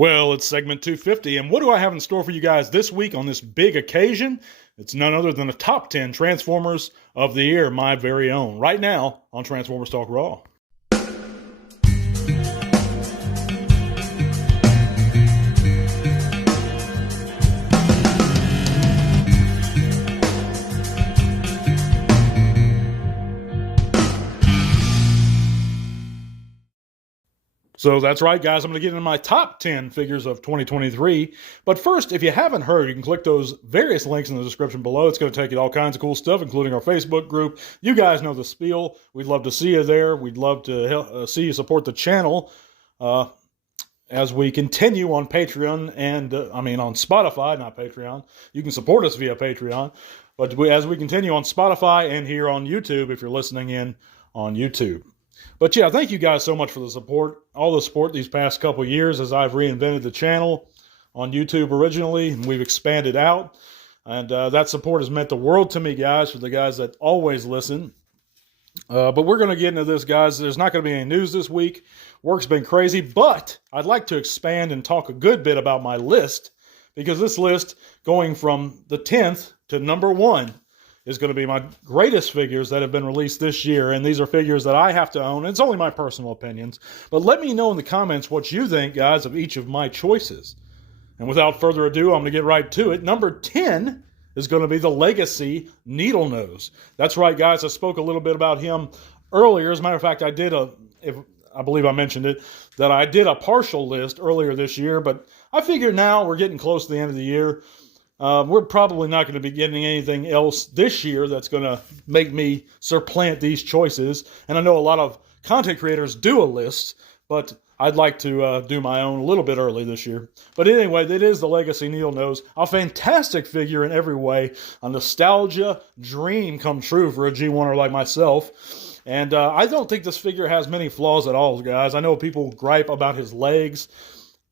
Well, it's segment 250, and what do I have in store for you guys this week on this big occasion? It's none other than the top 10 Transformers of the year, my very own, right now on Transformers Talk Raw. So that's right, guys. I'm going to get into my top 10 figures of 2023. But first, if you haven't heard, you can click those various links in the description below. It's going to take you to all kinds of cool stuff, including our Facebook group. You guys know the spiel. We'd love to see you there. We'd love to see you support the channel as we continue on Patreon and, on Spotify, not Patreon. You can support us via Patreon. But as we continue on Spotify and here on YouTube, if you're listening in on YouTube. But yeah, thank you guys so much for the support, all the support these past couple years as I've reinvented the channel on YouTube originally, and we've expanded out. And that support has meant the world to me, guys, for the guys that always listen. But we're going to get into this, guys. There's not going to be any news this week. Work's been crazy, but I'd like to expand and talk a good bit about my list, because this list, going from the 10th to number 1, is going to be my greatest figures that have been released this year, and these are figures that I have to own. It's only my personal opinions, but let me know in the comments what you think, guys, of each of my choices. And without further ado, I'm going to get right to it. Number 10 is going to be the Legacy Needle Nose. That's right, guys. I spoke a little bit about him earlier. As a matter of fact, I believe I mentioned it, that I did a partial list earlier this year, but I figure now we're getting close to the end of the year. We're probably not going to be getting anything else this year that's going to make me supplant these choices. And I know a lot of content creators do a list, but I'd like to do my own a little bit early this year. But anyway, that is the Legacy Needle Nose. A fantastic figure in every way. A nostalgia dream come true for a G1er like myself. And I don't think this figure has many flaws at all, guys. I know people gripe about his legs.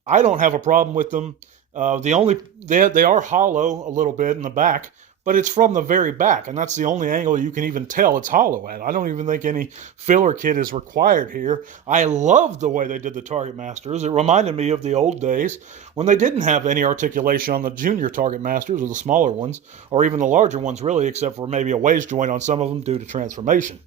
I don't have a problem with them. They are hollow a little bit in the back, but it's from the very back, and that's the only angle you can even tell it's hollow at. I don't even think any filler kit is required here. I love the way they did the Target Masters. It reminded me of the old days when they didn't have any articulation on the junior Target Masters, or the smaller ones, or even the larger ones really, except for maybe a waist joint on some of them due to transformation.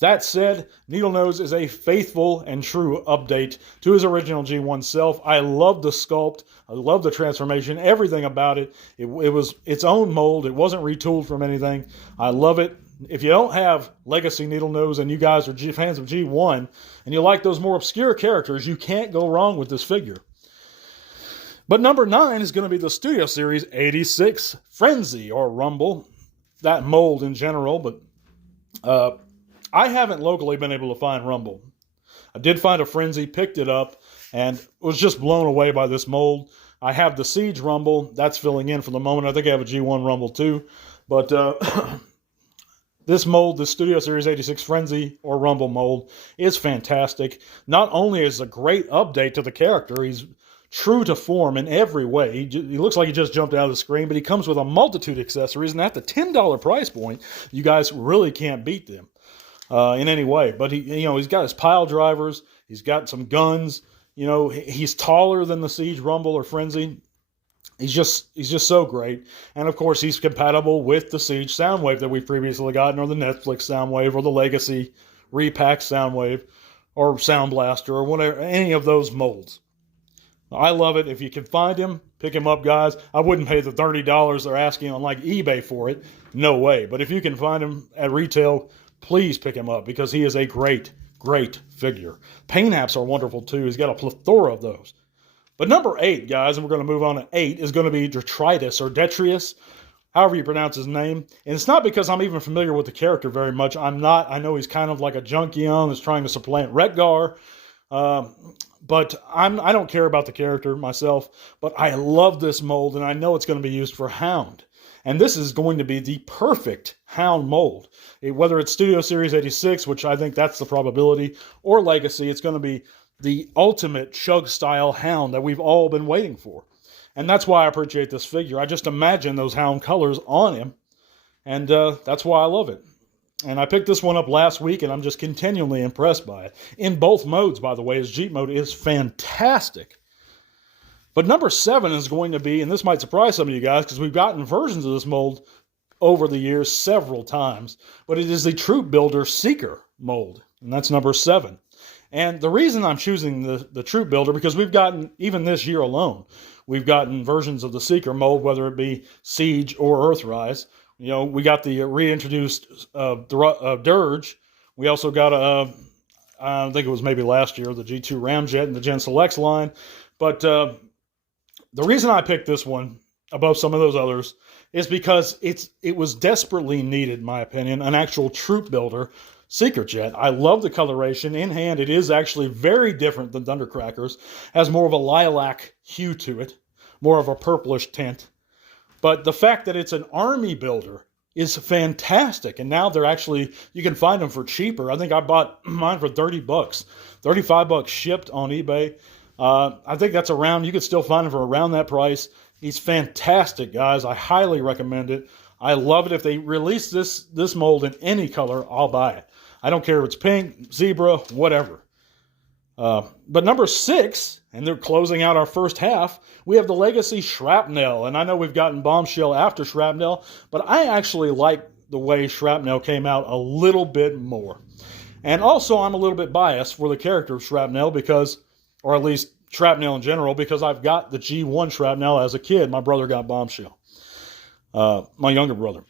That said, Needle Nose is a faithful and true update to his original G1 self. I love the sculpt. I love the transformation. Everything about it. It was its own mold. It wasn't retooled from anything. I love it. If you don't have Legacy Needle Nose and you guys are fans of G1 and you like those more obscure characters, you can't go wrong with this figure. But number 9 is going to be the Studio Series 86 Frenzy or Rumble. That mold in general, but I haven't locally been able to find Rumble. I did find a Frenzy, picked it up, and was just blown away by this mold. I have the Siege Rumble. That's filling in for the moment. I think I have a G1 Rumble too. But this mold, the Studio Series 86 Frenzy or Rumble mold, is fantastic. Not only is it a great update to the character, he's true to form in every way. He looks like he just jumped out of the screen, but he comes with a multitude of accessories, and at the $10 price point, you guys really can't beat them. In any way, but he's got his pile drivers, he's got some guns, he's taller than the Siege Rumble or Frenzy. He's just so great, and of course he's compatible with the Siege Soundwave that we've previously gotten, or the Netflix Soundwave, or the Legacy Repack Soundwave, or Sound Blaster, or whatever, any of those molds. I love it. If you can find him, pick him up, guys. I wouldn't pay the $30 they're asking on like eBay for it, no way. But if you can find him at retail, please pick him up, because he is a great, great figure. Paint apps are wonderful too. He's got a plethora of those. But number 8, guys, and we're going to move on to 8, is going to be Tritis or Detrius, however you pronounce his name. And it's not because I'm even familiar with the character very much. I'm not. I know he's kind of like a Junkion that's trying to supplant Retgar. But I don't care about the character myself. But I love this mold, and I know it's going to be used for Hound. And this is going to be the perfect Hound mold. Whether it's Studio Series 86, which I think that's the probability, or Legacy, it's going to be the ultimate Chug-style Hound that we've all been waiting for. And that's why I appreciate this figure. I just imagine those Hound colors on him, and that's why I love it. And I picked this one up last week, and I'm just continually impressed by it. In both modes, by the way, his Jeep mode is fantastic. But number 7 is going to be, and this might surprise some of you guys because we've gotten versions of this mold over the years several times, but it is the Troop Builder Seeker mold, and that's number 7. And the reason I'm choosing the Troop Builder, because we've gotten, even this year alone, we've gotten versions of the Seeker mold, whether it be Siege or Earthrise. You know, we got the reintroduced Dirge. We also got I think it was maybe last year, the G2 Ramjet and the Gen Selects line. But the reason I picked this one above some of those others is because it was desperately needed, in my opinion, an actual Troop Builder Seeker jet. I love the coloration. In hand, it is actually very different than Thundercracker's. Has more of a lilac hue to it, more of a purplish tint. But the fact that it's an army builder is fantastic. And now they're actually, you can find them for cheaper. I think I bought mine for $30, $35 shipped on eBay. I think that's around, you could still find him for around that price. He's fantastic, guys. I highly recommend it. I love it. If they release this mold in any color, I'll buy it. I don't care if it's pink, zebra, whatever. But number 6, and they're closing out our first half, we have the Legacy Shrapnel. And I know we've gotten Bombshell after Shrapnel, but I actually like the way Shrapnel came out a little bit more. And also, I'm a little bit biased for the character of Shrapnel because, or at least Shrapnel in general, because I've got the G1 Shrapnel as a kid. My brother got Bombshell, my younger brother.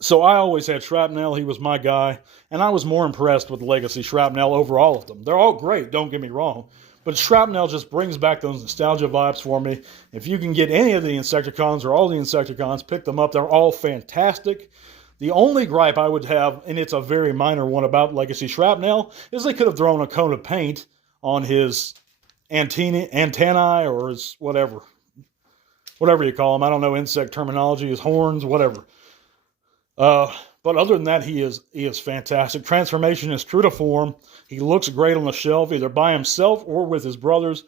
So I always had Shrapnel. He was my guy. And I was more impressed with the Legacy Shrapnel over all of them. They're all great, don't get me wrong. But Shrapnel just brings back those nostalgia vibes for me. If you can get any of the Insecticons or all the Insecticons, pick them up. They're all fantastic. The only gripe I would have, and it's a very minor one about Legacy Shrapnel, is they could have thrown a coat of paint on his antennae or his whatever you call them. I don't know insect terminology, his horns, whatever. But other than that, he is fantastic. Transformation is true to form. He looks great on the shelf, either by himself or with his brothers.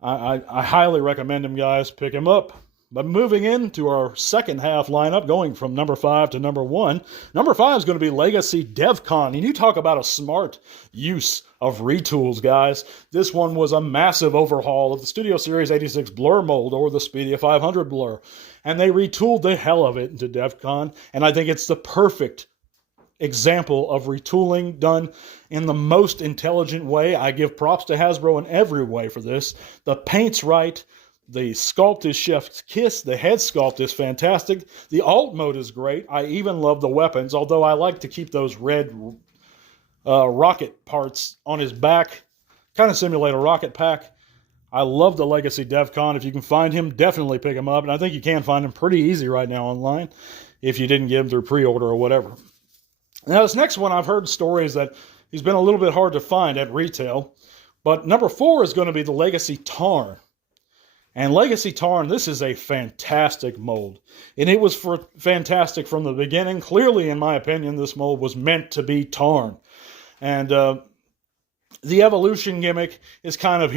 I highly recommend him, guys. Pick him up. But moving into our second half lineup, going from number 5 to number 1, number 5 is going to be Legacy Devcon. And you talk about a smart use of retools, guys. This one was a massive overhaul of the Studio Series 86 Blur mold, or the Speedia 500 Blur. And they retooled the hell of it into Devcon. And I think it's the perfect example of retooling done in the most intelligent way. I give props to Hasbro in every way for this. The paint's right. The sculpt is chef's kiss. The head sculpt is fantastic. The alt mode is great. I even love the weapons, although I like to keep those red rocket parts on his back. Kind of simulate a rocket pack. I love the Legacy Devcon. If you can find him, definitely pick him up. And I think you can find him pretty easy right now online if you didn't get him through pre-order or whatever. Now, this next one, I've heard stories that he's been a little bit hard to find at retail. But number 4 is going to be the Legacy Tarn. And Legacy Tarn, this is a fantastic mold. And it was fantastic from the beginning. Clearly, in my opinion, this mold was meant to be Tarn. And the evolution gimmick is kind of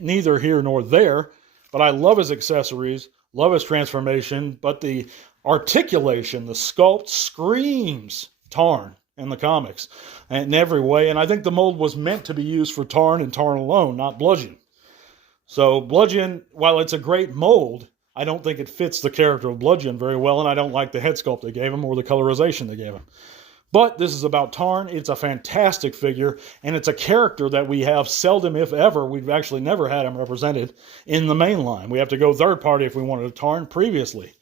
neither here nor there. But I love his accessories, love his transformation. But the articulation, the sculpt screams Tarn in the comics in every way. And I think the mold was meant to be used for Tarn and Tarn alone, not Bludgeon. So Bludgeon, while it's a great mold, I don't think it fits the character of Bludgeon very well, and I don't like the head sculpt they gave him or the colorization they gave him. But this is about Tarn. It's a fantastic figure, and it's a character that we have seldom, if ever, we've actually never had him represented in the main line. We have to go third party if we wanted a Tarn previously.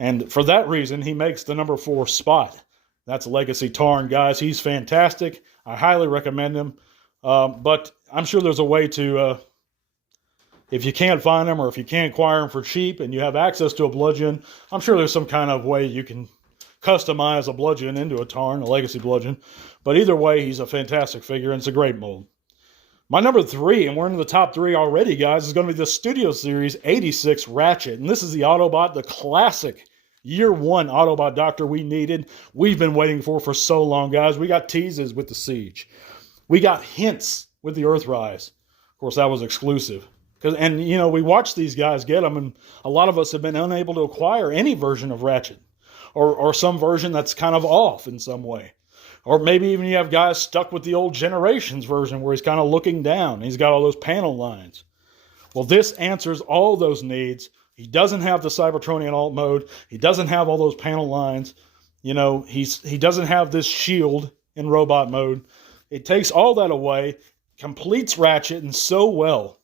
And for that reason, he makes the number 4 spot. That's Legacy Tarn, guys. He's fantastic. I highly recommend him. But I'm sure there's a way to... if you can't find them or if you can't acquire them for cheap and you have access to a Bludgeon, I'm sure there's some kind of way you can customize a Bludgeon into a Tarn, a Legacy Bludgeon. But either way, he's a fantastic figure and it's a great mold. My number 3, and we're into the top 3 already, guys, is going to be the Studio Series 86 Ratchet. And this is the Autobot, the classic Year 1 Autobot Doctor we needed. We've been waiting for so long, guys. We got teases with the Siege. We got hints with the Earthrise. Of course, that was exclusive. And, you know, we watched these guys get them, and a lot of us have been unable to acquire any version of Ratchet. Or some version that's kind of off in some way. Or maybe even you have guys stuck with the old Generations version where he's kind of looking down. He's got all those panel lines. Well, this answers all those needs. He doesn't have the Cybertronian alt mode. He doesn't have all those panel lines. You know, he doesn't have this shield in robot mode. It takes all that away, completes Ratchet and so well.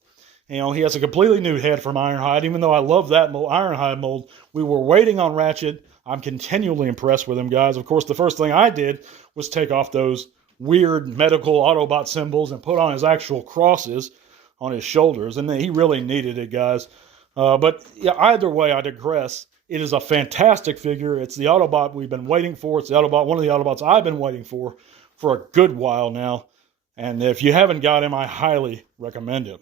You know, he has a completely new head from Ironhide. Even though I love that Ironhide mold, we were waiting on Ratchet. I'm continually impressed with him, guys. Of course, the first thing I did was take off those weird medical Autobot symbols and put on his actual crosses on his shoulders. And he really needed it, guys. But yeah, either way, I digress. It is a fantastic figure. It's the Autobot we've been waiting for. It's the Autobot, one of the Autobots I've been waiting for a good while now. And if you haven't got him, I highly recommend him.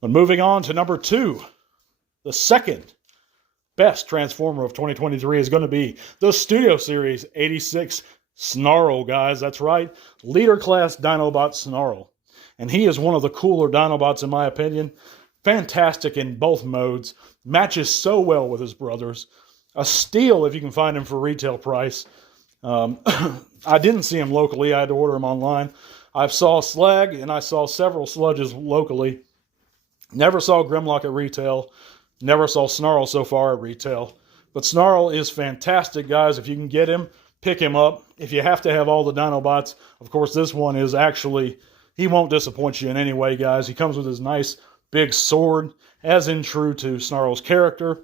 But moving on to number 2, the second best Transformer of 2023 is going to be the Studio Series 86 Snarl, guys. That's right, Leader Class Dinobot Snarl. And he is one of the cooler Dinobots in my opinion. Fantastic in both modes. Matches so well with his brothers. A steal if you can find him for retail price. I didn't see him locally. I had to order him online. I saw Slag and I saw several sludges locally. Never saw Grimlock at retail. Never saw Snarl so far at retail. But Snarl is fantastic, guys. If you can get him, pick him up. If you have to have all the Dinobots, of course, this one is actually, he won't disappoint you in any way, guys. He comes with his nice big sword, as in true to Snarl's character.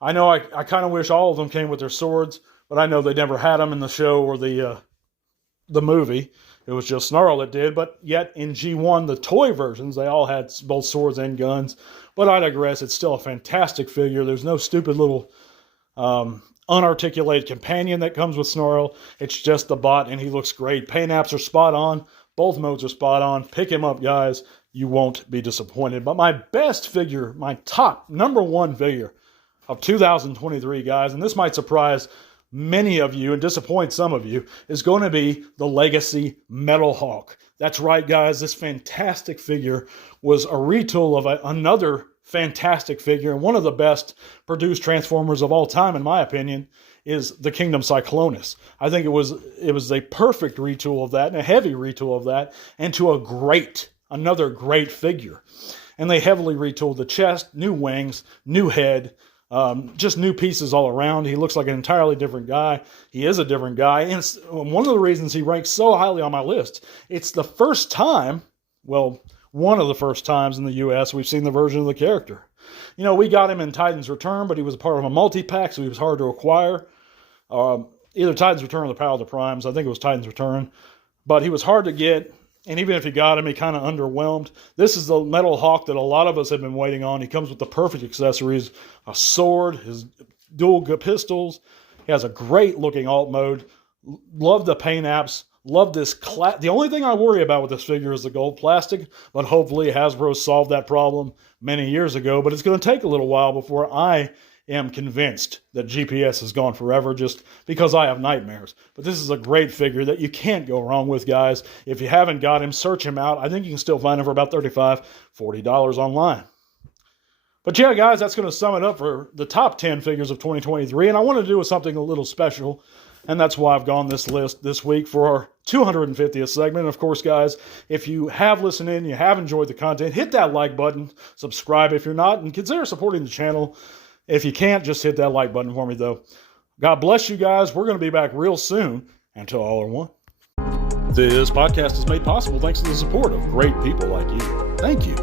I know I kind of wish all of them came with their swords, but I know they never had them in the show or the movie. It was just Snarl that did, but yet in G1, the toy versions, they all had both swords and guns. But I digress, it's still a fantastic figure. There's no stupid little unarticulated companion that comes with Snarl. It's just the bot, and he looks great. Paint apps are spot on. Both modes are spot on. Pick him up, guys. You won't be disappointed. But my best figure, my top number 1 figure of 2023, guys, and this might surprise many of you and disappoint some of you, is going to be the Legacy Metal Hawk. That's right, guys. This fantastic figure was a retool of another fantastic figure, and one of the best produced Transformers of all time, in my opinion, is the Kingdom Cyclonus. I think it was a perfect retool of that, and a heavy retool of that, and to another great figure. And they heavily retooled the chest, new wings, new head, just new pieces all around. He looks like an entirely different guy. He is a different guy. And it's one of the reasons he ranks so highly on my list. It's the first time, well, one of the first times in the U.S. we've seen the version of the character. You know, we got him in Titan's Return, but he was a part of a multi-pack, so he was hard to acquire. Either Titan's Return or the Power of the Primes. I think it was Titan's Return. But he was hard to get. And even if you got him, he kind of underwhelmed. This is the Metal Hawk that a lot of us have been waiting on. He comes with the perfect accessories, a sword, his dual pistols. He has a great looking alt mode. Love the paint apps. Love this. The only thing I worry about with this figure is the gold plastic, but hopefully Hasbro solved that problem many years ago. But it's going to take a little while before I am convinced that GPS is gone forever, just because I have nightmares. But this is a great figure that you can't go wrong with, guys. If you haven't got him, search him out. I think you can still find him for about $35, $40 online. But yeah, guys, that's going to sum it up for the top 10 figures of 2023. And I want to do something a little special. And that's why I've gone this list this week for our 250th segment. Of course, guys, if you have listened in, you have enjoyed the content, hit that like button, subscribe if you're not, and consider supporting the channel. If you can't, just hit that like button for me, though. God bless you guys. We're going to be back real soon. Until all are one. This podcast is made possible thanks to the support of great people like you. Thank you.